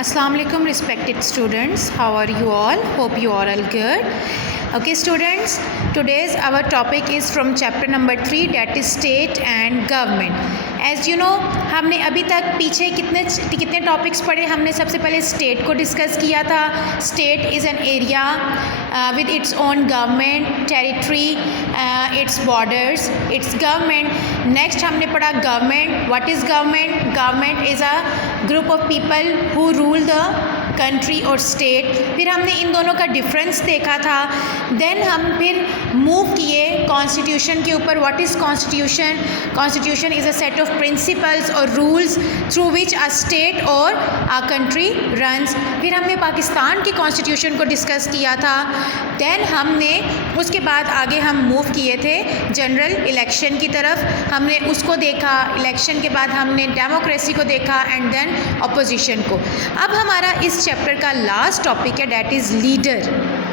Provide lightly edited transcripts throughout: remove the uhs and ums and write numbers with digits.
Assalamu alaikum respected students, how are you all? Hope you are all good. Okay students, today's our topic is from chapter number 3, that is state and government. As you know, हमने अभी तक पीछे कितने topics पढ़े. हमने सबसे पहले state को डिस्कस किया था. State is an area with its own government, territory, its borders, its government. Next हमने पढ़ा government. What is government? Government is a group of people who rule the country और स्टेट. फिर हमने इन दोनों का डिफरेंस देखा था. देन हम फिर मूव किए कॉन्स्टिट्यूशन के ऊपर. What is constitution? Constitution is a set of principles or rules through which a state or a country runs. फिर हमने पाकिस्तान के कॉन्स्टिट्यूशन को डिस्कस किया था. देन हमने उसके बाद आगे हम मूव किए थे जनरल इलेक्शन की तरफ. हमने उसको देखा. इलेक्शन के बाद हमने डेमोक्रेसी को देखा एंड देन अपोजिशन को. अब हमारा इस चैप्टर का लास्ट टॉपिक है, डैट इज़ लीडर.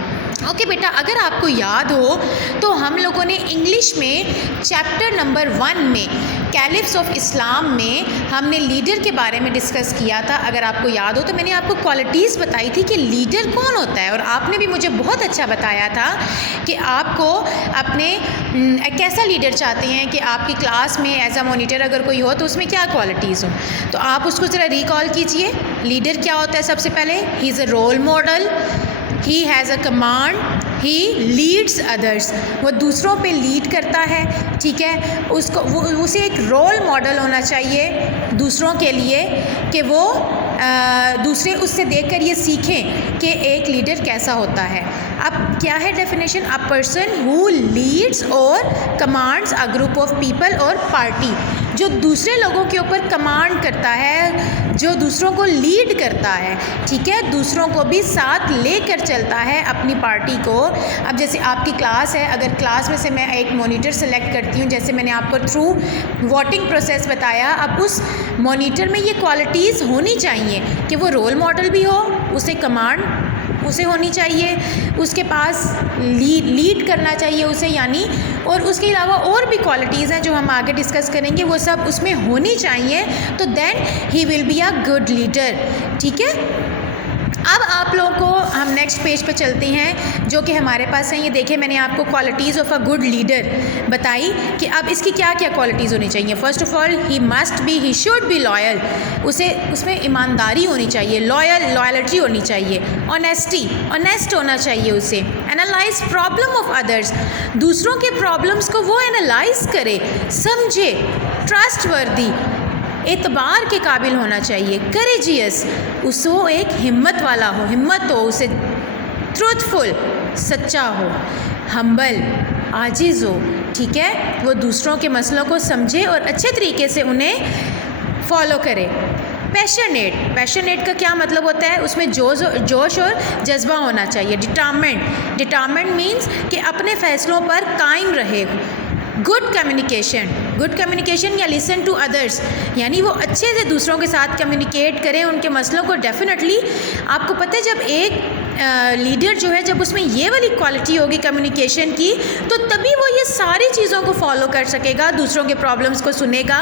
ओके बेटा, अगर आपको याद हो तो हम लोगों ने इंग्लिश में चैप्टर नंबर 1 में कैलिफ्स ऑफ इस्लाम में हमने लीडर के बारे में डिस्कस किया था. अगर आपको याद हो तो मैंने आपको क्वालिटीज़ बताई थी कि लीडर कौन होता है, और आपने भी मुझे बहुत अच्छा बताया था कि आपको अपने कैसा लीडर चाहते हैं कि आपकी क्लास में एज अ मॉनिटर अगर कोई हो तो उसमें क्या क्वालिटीज़ हो. तो आप उसको ज़रा रिकॉल कीजिए. लीडर क्या होता है? सबसे पहले he is a role model, he has a command, he leads others. वो दूसरों पे लीड करता है. ठीक है, उसे एक रोल मॉडल होना चाहिए दूसरों के लिए कि वो दूसरे उससे देखकर ये सीखें कि एक लीडर कैसा होता है. अब क्या है definition? A person who leads or commands a group of people or party. जो दूसरे लोगों के ऊपर कमांड करता है, जो दूसरों को लीड करता है. ठीक है, दूसरों को भी साथ लेकर चलता है अपनी पार्टी को. अब जैसे आपकी क्लास है, अगर क्लास में से मैं एक मॉनिटर सेलेक्ट करती हूँ, जैसे मैंने आपको थ्रू वोटिंग प्रोसेस बताया, अब उस मॉनिटर में ये क्वालिटीज़ होनी चाहिए कि वो रोल मॉडल भी हो, उसे कमांड उसे होनी चाहिए, उसके पास लीड करना चाहिए उसे, यानी, और उसके अलावा और भी क्वालिटीज़ हैं जो हम आगे डिस्कस करेंगे, वो सब उसमें होनी चाहिए. तो then he will be a good leader. ठीक है, अब आप लोगों को हम नेक्स्ट पेज पे चलते हैं जो कि हमारे पास हैं. ये देखिए, मैंने आपको qualities of a good leader बताई कि अब इसकी क्या क्या क्वालिटीज़ होनी चाहिए. First of all, he should be loyal. उसमें ईमानदारी होनी चाहिए, लॉयल्टी होनी चाहिए, ऑनेस्ट होना चाहिए उसे. Analyse problem of others. दूसरों के प्रॉब्लम्स को वो एनालाइज करे, समझे. ट्रस्टवर्दी, एतबार के काबिल होना चाहिए. करेजियस, उसको एक हिम्मत वाला हो, हिम्मत हो उसे. ट्रूथफुल, सच्चा हो. हम्बल, आजिज़ हो. ठीक है, वो दूसरों के मसलों को समझे और अच्छे तरीके से उन्हें फॉलो करे. पैशनेट का क्या मतलब होता है? उसमें जोश और जज्बा होना चाहिए. डिटरमेंट मीन्स कि अपने फैसलों पर कायम रहे. गुड कम्युनिकेशन या लिसन टू अदर्स, यानी वो अच्छे से दूसरों के साथ कम्युनिकेट करें, उनके मसलों को. डेफिनेटली आपको पता है, जब एक लीडर जो है, जब उसमें ये वाली क्वालिटी होगी कम्युनिकेशन की, तो तभी वो ये सारी चीज़ों को फॉलो कर सकेगा, दूसरों के प्रॉब्लम्स को सुनेगा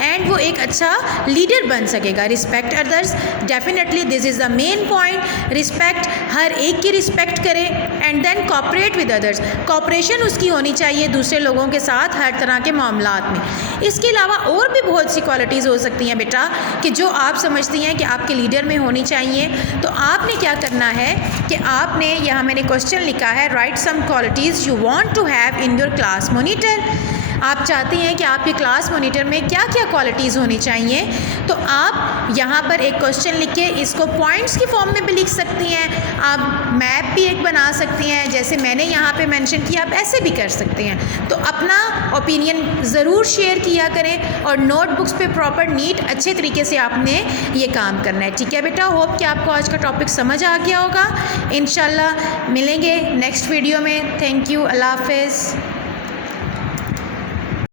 एंड वो एक अच्छा लीडर बन सकेगा. Respect others, definitely this is the main point. Respect, हर एक की रिस्पेक्ट करें. And then cooperate with others, cooperation उसकी होनी चाहिए दूसरे लोगों के साथ हर तरह के मामलात में. इसके अलावा और भी बहुत सी क्वालिटीज़ हो सकती हैं बेटा कि जो आप समझती हैं कि आपके लीडर में होनी चाहिए. तो आपने क्या करना है कि आपने यहाँ मैंने क्वेश्चन लिखा है, write some qualities you want to have in your class monitor. आप चाहते हैं कि आपके क्लास मॉनिटर में क्या क्या क्वालिटीज़ होनी चाहिए. तो आप यहाँ पर एक क्वेश्चन लिख के इसको पॉइंट्स की फॉर्म में भी लिख सकती हैं. आप मैप भी एक बना सकती हैं, जैसे मैंने यहाँ पे मेंशन किया, आप ऐसे भी कर सकते हैं. तो अपना ओपिनियन ज़रूर शेयर किया करें और नोटबुक्स पे प्रॉपर नीट अच्छे तरीके से आपने ये काम करना है. ठीक है बेटा, होप कि आपको आज का टॉपिक समझ आ गया होगा. इंशाल्लाह मिलेंगे नेक्स्ट वीडियो में. Thank you. अल्लाह हाफ़िज़.